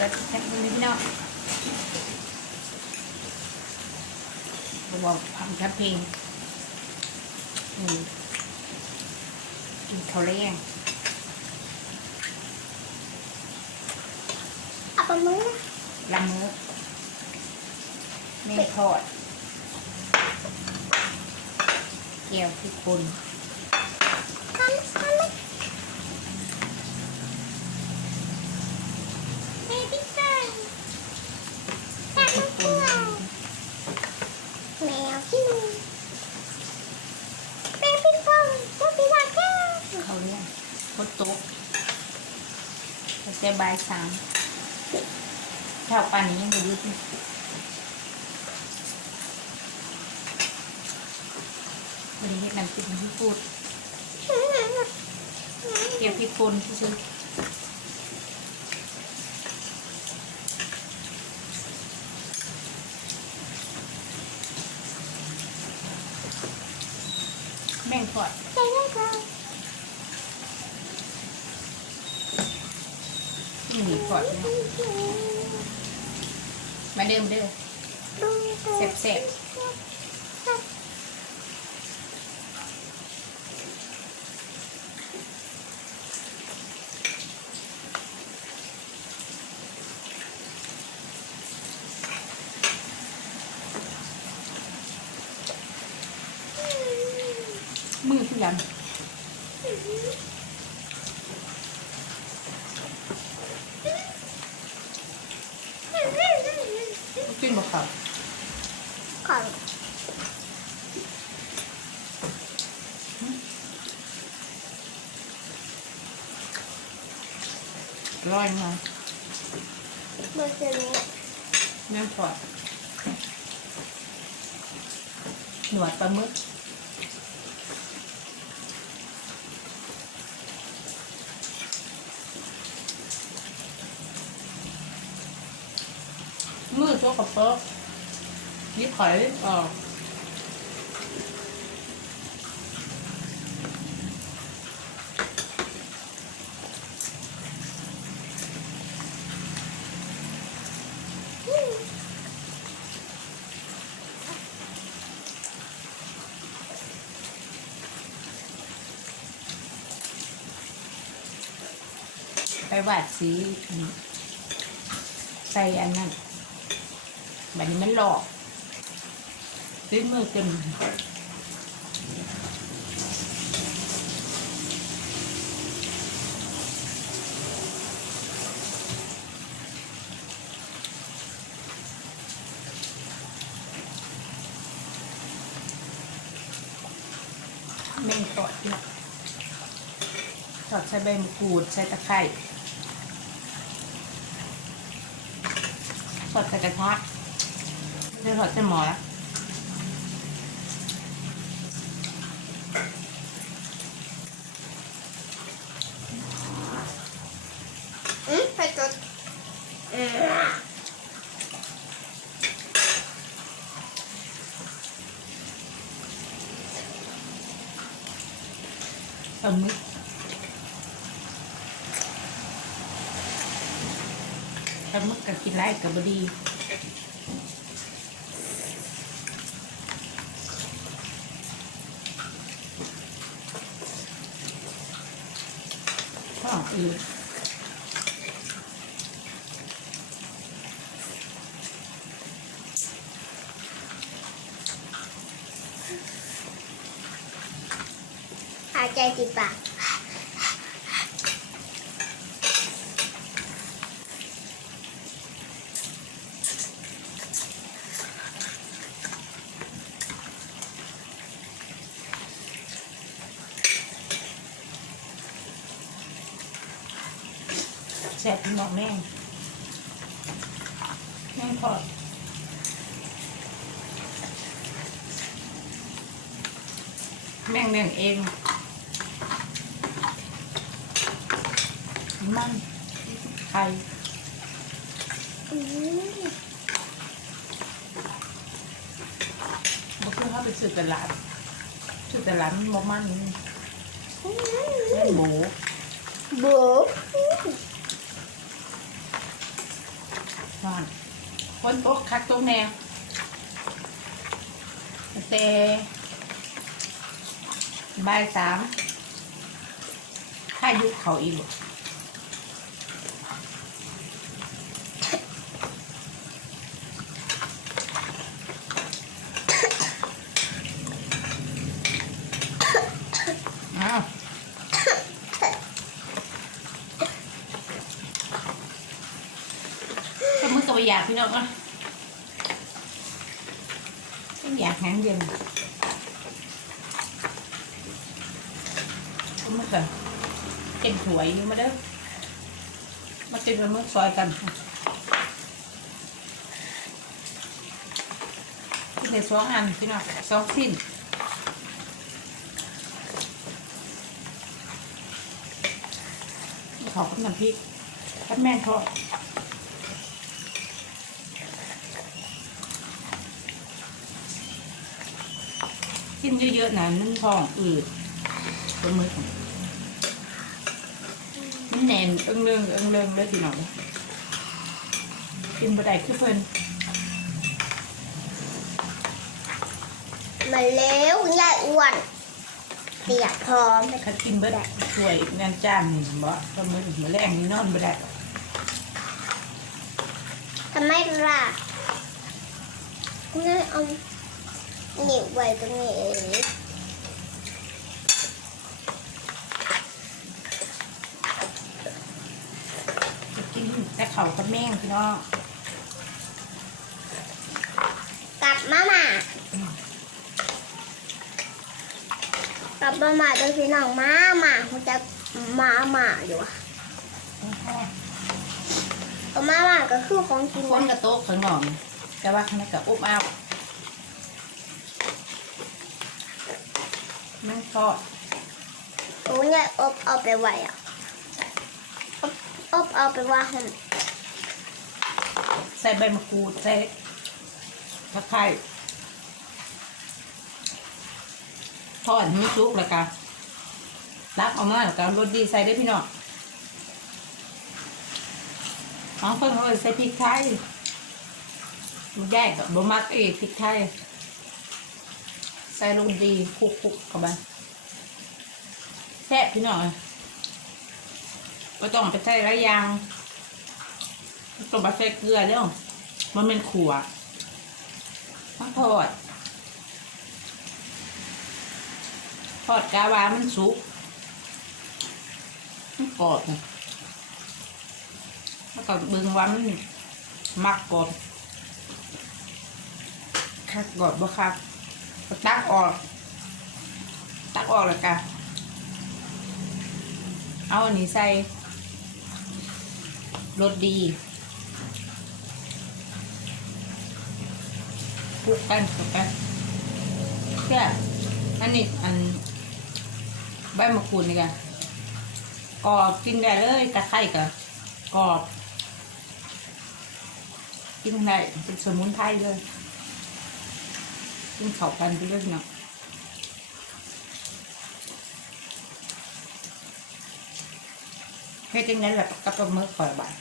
จะแท็กนี้พี่น้องบอกพังแค่เพลงกินข้าวแรงเอาไปมือลำมือแม่ทอดแก้วที่คน ทำทำไหมเบบี้เกิร์ลแซ่บ ที่ มาก ค เกิ น ร์ลแมวที่มือเบบี้เกิร์ลเบบี้วักเกิร์ล เขาเรียกโคตรโต๊ะแต่ บ่ายสามเช้าป่านนี้ยังไม่ยุดวันนี้เฮ็ดน้ำจิ้มที่พูดเกี่ยวพริกป่นที่ซื้อแม่งทอด ใจได้เกิร์ล กินหมี่อดนะมาเดิมเด้อเสบเสบมือขึ้นยังกิ นบ่ครับของร้อยมาเบอร์เซอร์นี้แม่งทอดหนวดปลาหมึก เปิ๊กนี่ถอยออกไปวาดสีใส่อันนั้น บัดนี้มันหลอกด้วยมือเต็มแม่งทอดเนี่ยทอดใส่ใบมะกรูดใส่ตะไคร้ทอดใส่กระทะ ไม่ได้ทอดใส่หม้อละอืมไปกดอืมปลาหมึกปลาหมึกกับกินไรกับบดีข้าวอื่น หายใจติด ปากแซ่บหมอกแม่งแม่งทอดแม่งเลี้ยงเอง มันไข่อืมบ่คือเขาไปซื้อตลาดซื้อตลาดมันบ่มันอืแม่งโบโบ๊ะฝนตกคักตกแนวแต่บ่ายสามถ้ายุบเขาอีกบ่อ้าวก็มื อยากพี่น้องอะอยากห้งเย็นก็มือกับเก่งถวยอยู่มาเด้อมาติดเป็นมือซอยกันที่ในสองอันพี่น้องสองสิ้นขอกับน้ำพริกกับแม่ทอด กินเยอะๆนะมันท้องอืดตัวมือของมันแน่นเอิงเริงเอิงเริงเลยทีหน่อยกินบะไดคือเพิ่นมาแล้วยายอ้วนเปียกพร้อมคัดกินบะไดช่วยงานจ้างนี่บ่ตัวมือมือแรงนี่นอนบะไดทำไมล่ะนี่เอา หนีบไว้ตรงนี้เองจะกินแต่เขากับแม่งพี่น้องกลับมาม่ากลับมาม่าตัวพี่น้องมาม่ามันจะมาม่าอยู่อะก็มาม่าก็คือของกินคนกระโต๊ะข้างนอกนี่แต่ว่าข้างในกับอบอ้าว มันก็โอ้ยายอบเอาไปไว้อะอบอบเอาไปว่าห้องใส่ใบมะกรูดใส่ตะไคร้ทอดให้มันสุกแล้วกันรักเออกมาแล้วกันรสดีใส่ได้พี่น้องบางคนเขาก็ใส่พริกไทยมันแยกกับบะมักเอกพริกไทย ใส่รสดีคลุกๆเข้าไปแซ่บพี่น้องก็ต้องไปใส่หลายางต้องมาใส่เกลือเด้อมันเป็นขัวทั้งทอดทอดกาวามันสุกมันกรอบแล้วก็เบึงว่ามันมักกรอบคักกรอบบ่คัก ตักออก ตักออกแล้วกันเอาอันนี้ใส่รสดีคลุกกันคลุกกันเพื่ออันนี้อันใบมะกรูดนี่กันกรอบกินได้เลยตะไคร้กับกรอบ กินได้เป็นสมุนไพรเลย กินเข้ากันไปเลยเนาะเฮ็ดจังได๋ล่ะกับปลาหมึกข่อยบาด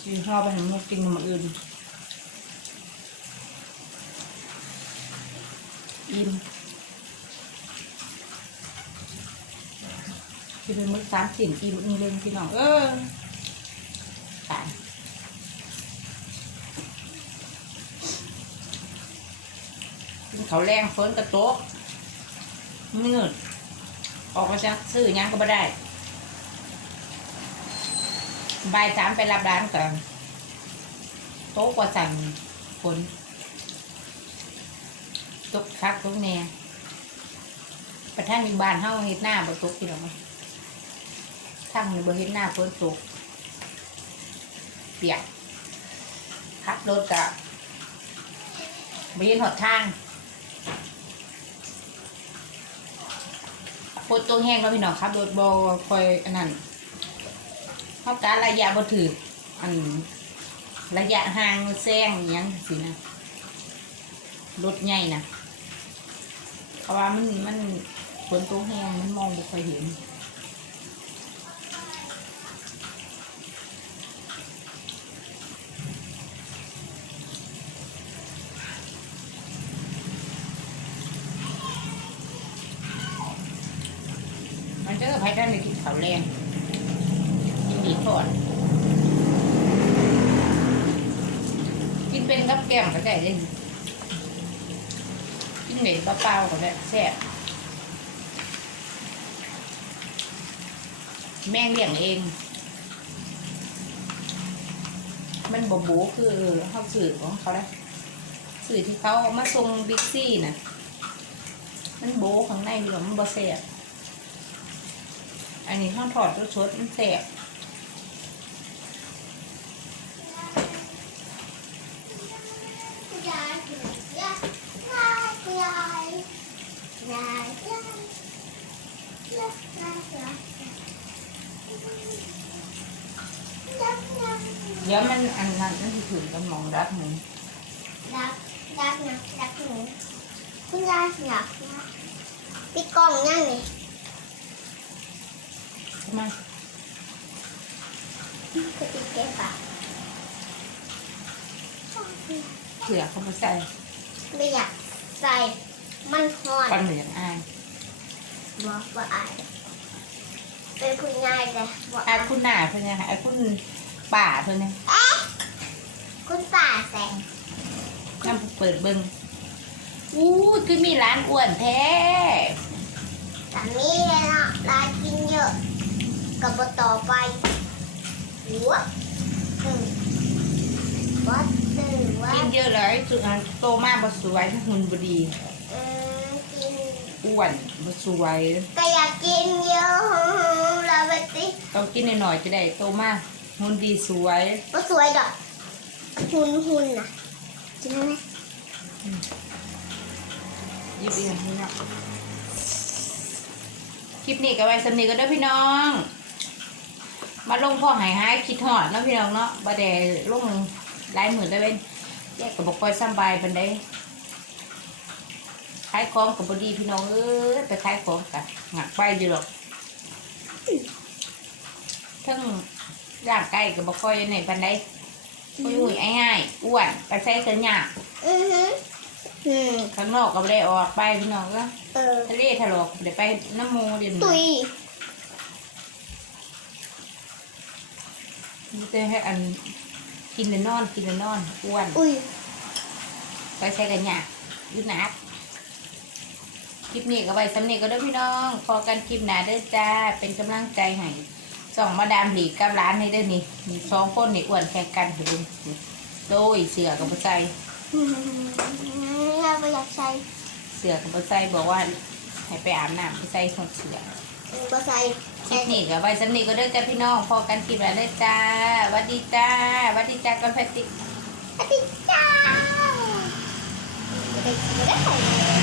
สิห่อไปให้มันกินมื้ออื่นอิ่มกินเป็นมื้อสามสิ่งอิ่มอีเลยพี่น้องเออตายกิน เขาแรงเฟินกระโต๊ะมืดออกมาจากซื้อยังก็ไม่ได้บ่ายสามไปรับร้านก่อนโต๊ะกว่าสั่งฝนตกคักตกแน่ประท่านมีบ้านเฮาเฮ็ดหน้าบ่ตกพี่น้องทั้งบ่เฮ็ดหน้าฝนตก เปียกขับรถกะบ่เห็นหดทาง โคตรตัวแห้งแล้วพี่น้องครับโดดบอคอยอันนั้นเขาการระยะบ่ถืออันระยะห่างแซงยังสินะรถใหญ่นะเพราะว่ามันมันฝนตัวแห้งมันมองบ่ค่อยเห็น เด้อไผ่ด้านในกินข้าวแรงกินดีทอดกินเป็นกับแกล้มก็ได้เลยกินเหม็นเปล่าๆก็ได้แซ่บแม่งเลี้ยงเอง มันบบูคือเขาสื่อของเขาได้สื่อที่เขามาส่งบิ๊กซี่น่ะมันโบข้างในดีกว่ามันบแสบ อันนี้ข้าวทอดสดมันแสบเดี๋ยวมันอันนั้นมันถึงกำลังรักหนูรักรักนะรักหนูคุณยายรักนะพี่กองนั่งนี่ งใช่ไหมคือติดเก็บอะเผื่อเขาไปใส่ไม่อยากใส่ มันหอนปันเหลืองอายบอกว่าอายเป็นคุณยายเลยบอกอาคุณหน้าเพื่อนเนี่ยอาคุณป่าเพื่อนเนี่ยคุณป่าแสงน้ำเปิดเบิ้งอู้ยคือมีร้านอ้วนแท้แต่มีเลยเนาะลายกินเยอะ กับบต่อไปหัวอืมวัดตื่นวักิดนเยอะเลยจุดอันโตมากบ่สวยหุ่นบดี อืมกินอ้วนบ่สวย ก็อยากกินเยอะเราไปติต้องกินหน่อยๆจะได้โตมากหุ่นดีสวยก็สวยดอกหุ่นหุ่นน่ะจริงไหมยิบเอียงนี่เนาะคลิปนี้ก็ไว้สำนีก็ได้อพี่น้อง มาลงพ่อหายหายคิดหอดเนาะพี่น้องเนาะบ่ได้ลงหลายหมื่นได้เป็นแยกกับบอกคอยสำบายปันได้ขายของกับบดีพี่น้องเอ้ยไปขายของกันหักไปอยู่หรอกทั้งร่างกายกับบอกคอยในปันได้คุยหุ่ยไอ้ง่ายอ้วนไปใส่เสื้อหยาอือฮึอืมข้างนอกก็ไม่ได้ออกไปพี่น้องก็เออทะเลทะเลก็บ่ได้ไปน้ำหมูเด่นตุย มีแต่ให้อันกินแต่นอนกินแต่นอนอ้วนอุ้ยไปใส่กันหยายุนักคลิปนี้ก็ไว้สำเนียก็เด้อพี่น้องพอกันคลิปหนาเด้อจ้าเป็นกำลังใจให้ส่องมาดามหลีกับร้านให้เด้อนี่มีสองคนนี่อ้วนแข่งกันเห็นนี่โดยเสือกับปใส่อืมเราไม่อยากใช้ เสือกับปใส่บอกว่าให้ไปอาบน้ำไปใส่หดเสืออืม ก็ใส่คลิปนี้ก็ไว้สำเนียก็เด้อจ้าพี่น้องพอกันคลิปหนาเด้อจ้าหวัดดีจ้าหวัดดีจ้ากันแพตติอาทิตย์จ้าไม่ได้ไม่ได้